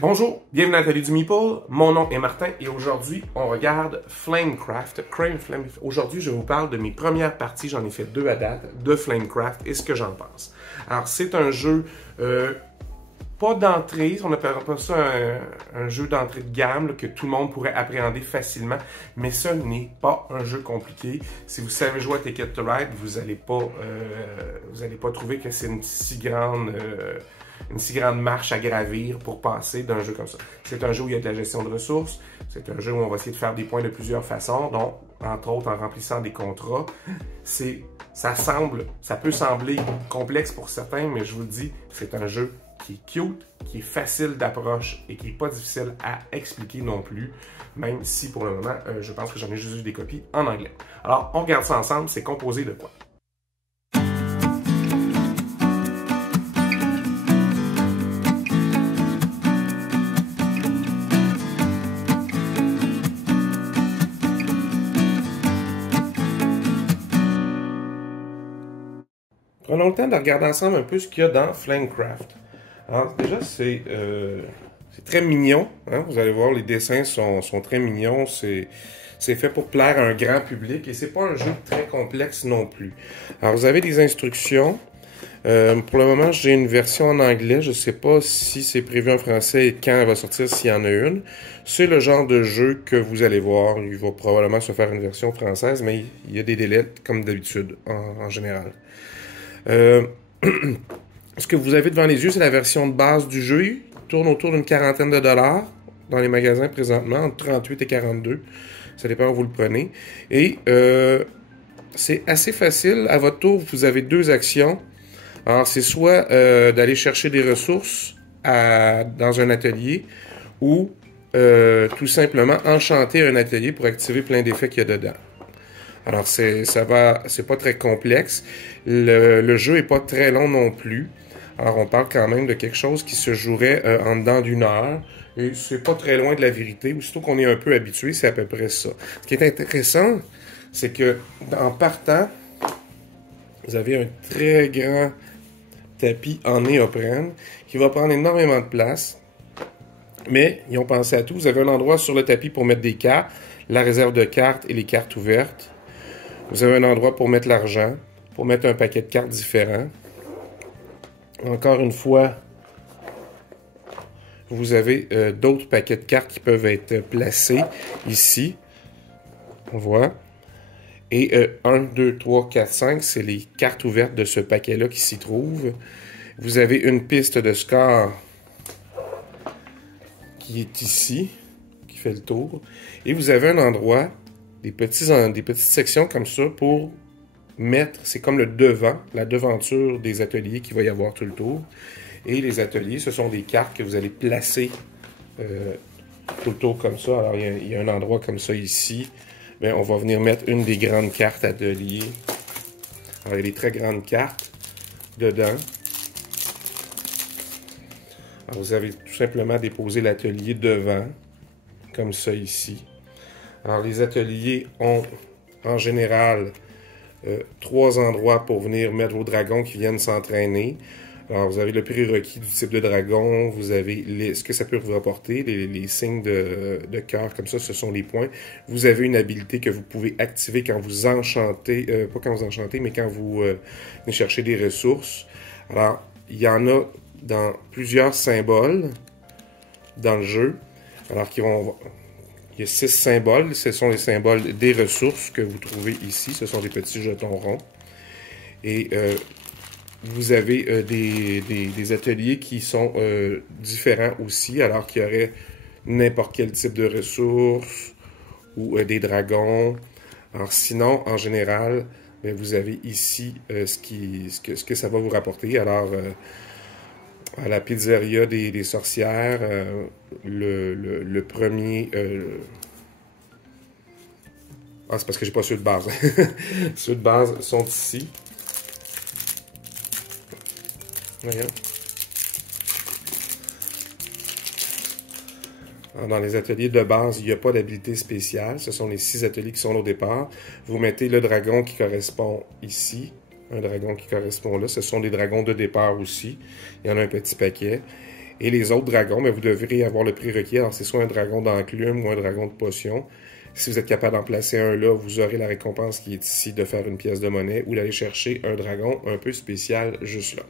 Bonjour, bienvenue à l'atelier du Meeple. Mon nom est Martin et aujourd'hui, on regarde Flamecraft. Aujourd'hui, je vous parle de mes premières parties, j'en ai fait 2 à date, de Flamecraft et ce que j'en pense. Alors, c'est un jeu pas d'entrée, on appelle pas ça un jeu d'entrée de gamme là, que tout le monde pourrait appréhender facilement, mais ce n'est pas un jeu compliqué. Si vous savez jouer à Ticket to Ride, vous allez pas trouver que c'est une si grande marche à gravir pour passer d'un jeu comme ça. C'est un jeu où il y a de la gestion de ressources, c'est un jeu où on va essayer de faire des points de plusieurs façons, dont, entre autres, en remplissant des contrats. Ça peut sembler complexe pour certains, mais je vous le dis, c'est un jeu qui est cute, qui est facile d'approche et qui n'est pas difficile à expliquer non plus, même si pour le moment, je pense que j'en ai juste eu des copies en anglais. Alors, on regarde ça ensemble, c'est composé de quoi? Prenons le temps de regarder ensemble un peu ce qu'il y a dans Flamecraft. Alors déjà, c'est très mignon. Hein? Vous allez voir, les dessins sont très mignons. C'est fait pour plaire à un grand public et c'est pas un jeu très complexe non plus. Alors, vous avez des instructions. Pour le moment, j'ai une version en anglais. Je sais pas si c'est prévu en français et quand elle va sortir, s'il y en a une. C'est le genre de jeu que vous allez voir. Il va probablement se faire une version française, mais il y a des délais comme d'habitude en général. Ce que vous avez devant les yeux, c'est la version de base du jeu. Il tourne autour d'une quarantaine de dollars dans les magasins présentement, entre 38 et 42. Ça dépend où vous le prenez. Et c'est assez facile. À votre tour, vous avez 2 actions. Alors, c'est soit d'aller chercher des ressources dans un atelier ou tout simplement enchanter un atelier pour activer plein d'effets qu'il y a dedans. Alors, c'est pas très complexe. Le jeu est pas très long non plus. Alors, on parle quand même de quelque chose qui se jouerait en dedans d'1 heure. Et c'est pas très loin de la vérité. Aussitôt qu'on est un peu habitué, c'est à peu près ça. Ce qui est intéressant, c'est que en partant, vous avez un très grand tapis en néoprène qui va prendre énormément de place. Mais ils ont pensé à tout. Vous avez un endroit sur le tapis pour mettre des cartes, la réserve de cartes et les cartes ouvertes. Vous avez un endroit pour mettre l'argent, pour mettre un paquet de cartes différents. Encore une fois, vous avez d'autres paquets de cartes qui peuvent être placés ici. On voit. Et 1, 2, 3, 4, 5, c'est les cartes ouvertes de ce paquet-là qui s'y trouvent. Vous avez une piste de score qui est ici, qui fait le tour. Et vous avez un endroit, des petites sections comme ça pour mettre, c'est comme le devant, la devanture des ateliers qu'il va y avoir tout le tour. Et les ateliers, ce sont des cartes que vous allez placer tout le tour comme ça. Alors, il y a un endroit comme ça ici. Bien, on va venir mettre une des grandes cartes ateliers. Alors, il y a des très grandes cartes dedans. Alors, vous avez tout simplement déposé l'atelier devant, comme ça ici. Alors, les ateliers ont, en général, 3 endroits pour venir mettre vos dragons qui viennent s'entraîner. Alors, vous avez le prérequis du type de dragon, vous avez ce que ça peut vous apporter, les signes de cœur comme ça, ce sont les points. Vous avez une habilité que vous pouvez activer quand vous enchantez, pas quand vous enchantez, mais quand vous venez chercher des ressources. Alors, il y en a dans plusieurs symboles dans le jeu. Alors, il y a 6 symboles. Ce sont les symboles des ressources que vous trouvez ici. Ce sont des petits jetons ronds. Et vous avez des ateliers qui sont différents aussi, alors qu'il y aurait n'importe quel type de ressources ou des dragons. Alors sinon, en général, bien, vous avez ici ce que ça va vous rapporter. Alors, à la pizzeria des sorcières, le premier... Ah, c'est parce que j'ai pas ceux de base. Ceux de base sont ici. Voyons. Alors, dans les ateliers de base, il n'y a pas d'habilité spéciale. Ce sont les 6 ateliers qui sont au départ. Vous mettez le dragon qui correspond ici. Un dragon qui correspond là. Ce sont des dragons de départ aussi. Il y en a un petit paquet. Et les autres dragons, mais vous devrez avoir le prérequis. Alors, c'est soit un dragon d'enclume ou un dragon de potion. Si vous êtes capable d'en placer un là, vous aurez la récompense qui est ici de faire une pièce de monnaie ou d'aller chercher un dragon un peu spécial juste là.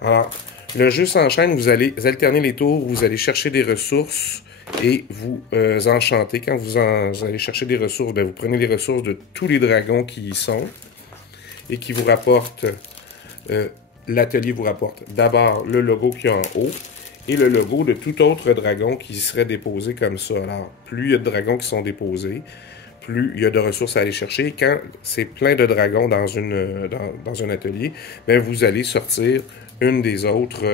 Alors, le jeu s'enchaîne, vous allez alterner les tours, vous allez chercher des ressources et vous enchanter. Quand vous allez chercher des ressources, bien, vous prenez les ressources de tous les dragons qui y sont et qui vous rapportent, l'atelier vous rapporte d'abord le logo qui est en haut et le logo de tout autre dragon qui serait déposé comme ça. Alors, plus il y a de dragons qui sont déposés, plus il y a de ressources à aller chercher. Quand c'est plein de dragons dans un atelier, bien, vous allez sortir un des autres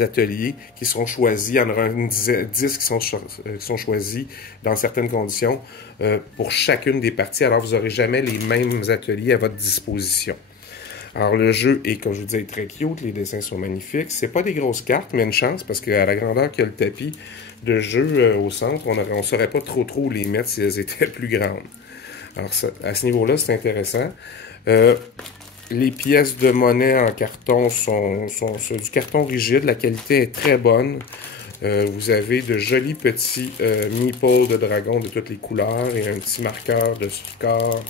ateliers qui seront choisis. Il y en aura 10 qui sont choisis dans certaines conditions pour chacune des parties. Alors, vous n'aurez jamais les mêmes ateliers à votre disposition. Alors, le jeu est, comme je vous disais, très cute. Les dessins sont magnifiques. C'est pas des grosses cartes, mais une chance, parce qu'à la grandeur qu'il y a le tapis de jeu au centre, on ne saurait pas trop où les mettre si elles étaient plus grandes. Alors, ça, à ce niveau-là, c'est intéressant. Les pièces de monnaie en carton sont du carton rigide. La qualité est très bonne. Vous avez de jolis petits meeples de dragon de toutes les couleurs et un petit marqueur de score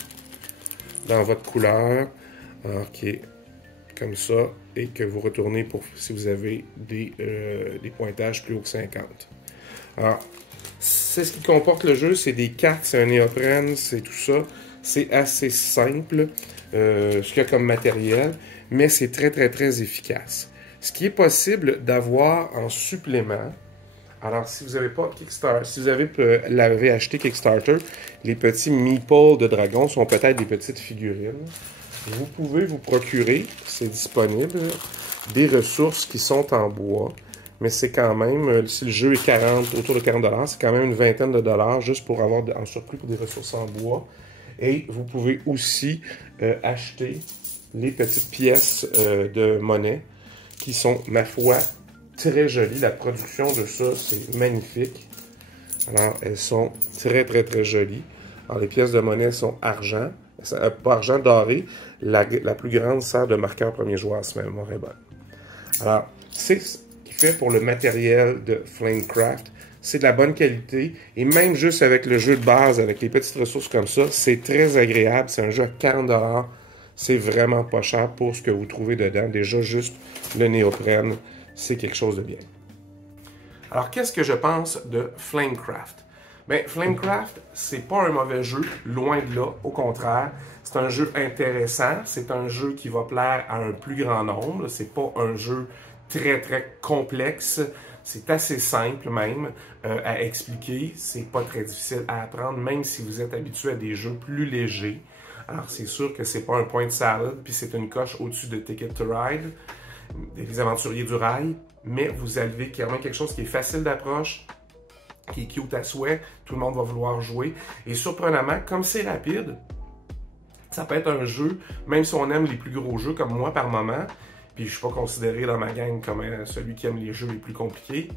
dans votre couleur. Alors, qui est comme ça et que vous retournez pour si vous avez des pointages plus haut que 50. Alors, c'est ce qui comporte le jeu, c'est des cartes, c'est un néoprène, c'est tout ça. C'est assez simple, ce qu'il y a comme matériel, mais c'est très, très, très efficace. Ce qui est possible d'avoir en supplément, alors si vous n'avez pas Kickstarter, si vous l'avez acheté Kickstarter, les petits meeples de dragon sont peut-être des petites figurines. Vous pouvez vous procurer, c'est disponible, des ressources qui sont en bois. Mais c'est quand même, si le jeu est autour de 40$, c'est quand même une vingtaine de dollars juste pour avoir en surplus pour des ressources en bois. Et vous pouvez aussi acheter les petites pièces de monnaie qui sont, ma foi, très jolies. La production de ça, c'est magnifique. Alors, elles sont très, très, très jolies. Alors, les pièces de monnaie sont argent, pas argent, doré. La plus grande sert de marqueur premier joueur, c'est même bonne. Alors, c'est ce qui fait pour le matériel de Flamecraft. C'est de la bonne qualité. Et même juste avec le jeu de base, avec les petites ressources comme ça, c'est très agréable. C'est un jeu à 40$. C'est vraiment pas cher pour ce que vous trouvez dedans. Déjà, juste le néoprène, c'est quelque chose de bien. Alors, qu'est-ce que je pense de Flamecraft? Bien, Flamecraft, c'est pas un mauvais jeu, loin de là. Au contraire, c'est un jeu intéressant. C'est un jeu qui va plaire à un plus grand nombre. C'est pas un jeu très, très complexe. C'est assez simple même à expliquer. C'est pas très difficile à apprendre, même si vous êtes habitué à des jeux plus légers. Alors, c'est sûr que c'est pas un point de salade, puis c'est une coche au-dessus de Ticket to Ride, des aventuriers du rail, mais vous avez quand même quelque chose qui est facile d'approche, qui est cute à souhait, tout le monde va vouloir jouer. Et surprenamment, comme c'est rapide, ça peut être un jeu, même si on aime les plus gros jeux comme moi par moment, puis je ne suis pas considéré dans ma gang comme celui qui aime les jeux les plus compliqués.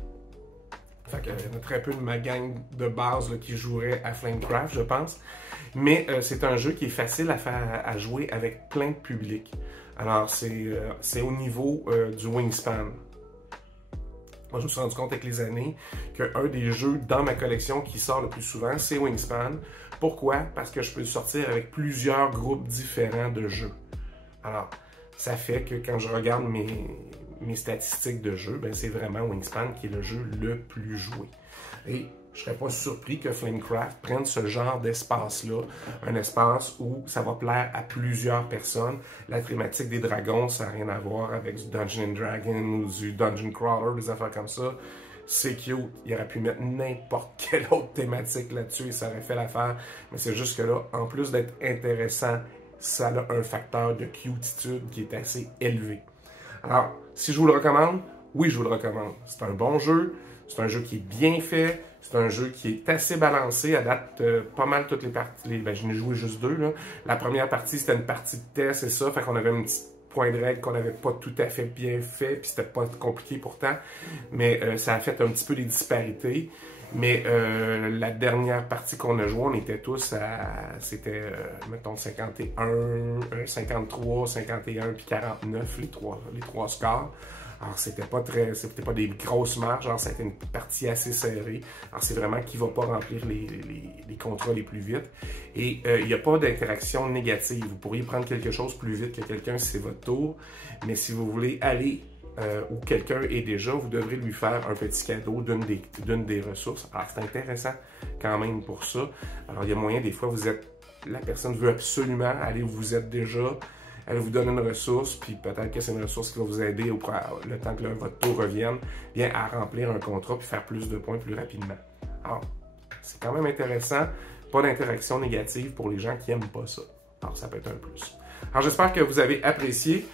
Fait qu'il y en a très peu de ma gang de base là, qui jouerait à Flamecraft, je pense. Mais c'est un jeu qui est facile à jouer avec plein de public. Alors, c'est au niveau du wingspan. Moi, je me suis rendu compte avec les années qu'un des jeux dans ma collection qui sort le plus souvent, c'est Wingspan. Pourquoi? Parce que je peux le sortir avec plusieurs groupes différents de jeux. Alors, ça fait que quand je regarde mes statistiques de jeu, ben c'est vraiment Wingspan qui est le jeu le plus joué. Et je ne serais pas surpris que Flamecraft prenne ce genre d'espace-là, un espace où ça va plaire à plusieurs personnes. La thématique des dragons, ça n'a rien à voir avec du Dungeons & Dragons ou du Dungeon Crawler, des affaires comme ça. C'est cute. Il aurait pu mettre n'importe quelle autre thématique là-dessus et ça aurait fait l'affaire. Mais c'est juste que là, en plus d'être intéressant, ça a un facteur de cutitude qui est assez élevé. Alors, si je vous le recommande, oui, je vous le recommande. C'est un bon jeu, c'est un jeu qui est bien fait, c'est un jeu qui est assez balancé, à date pas mal toutes les parties. Ben, je n'ai joué juste deux. Là. La première partie, c'était une partie de test et ça, fait qu'on avait une petite points de règle qu'on n'avait pas tout à fait bien fait, puis c'était pas compliqué pourtant, mais ça a fait un petit peu des disparités. Mais la dernière partie qu'on a jouée, on était tous à, c'était, mettons, 51, 53, 51, puis 49, les trois scores. Alors, c'était pas des grosses marges, alors c'était une partie assez serrée. Alors, c'est vraiment qui va pas remplir les contrats les plus vite. Et il n'y a pas d'interaction négative. Vous pourriez prendre quelque chose plus vite que quelqu'un si c'est votre tour, mais si vous voulez aller où quelqu'un est déjà, vous devrez lui faire un petit cadeau d'une des ressources. Alors, c'est intéressant quand même pour ça. Alors, il y a moyen, des fois, la personne veut absolument aller où vous êtes déjà, elle vous donne une ressource, puis peut-être que c'est une ressource qui va vous aider le temps que votre tour revienne, bien à remplir un contrat puis faire plus de points plus rapidement. Alors, c'est quand même intéressant. Pas d'interaction négative pour les gens qui n'aiment pas ça. Alors, ça peut être un plus. Alors, j'espère que vous avez apprécié.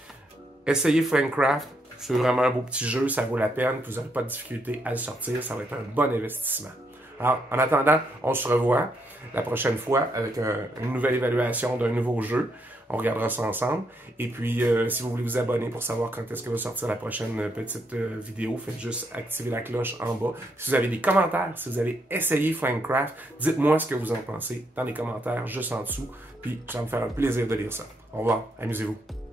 Essayez Flamecraft. C'est vraiment un beau petit jeu, ça vaut la peine, vous n'aurez pas de difficulté à le sortir, ça va être un bon investissement. Alors, en attendant, on se revoit la prochaine fois avec une nouvelle évaluation d'un nouveau jeu. On regardera ça ensemble. Et puis, si vous voulez vous abonner pour savoir quand est-ce que va sortir la prochaine petite vidéo, faites juste activer la cloche en bas. Si vous avez des commentaires, si vous avez essayé Flamecraft, dites-moi ce que vous en pensez dans les commentaires juste en dessous. Puis, ça va me faire un plaisir de lire ça. Au revoir, amusez-vous.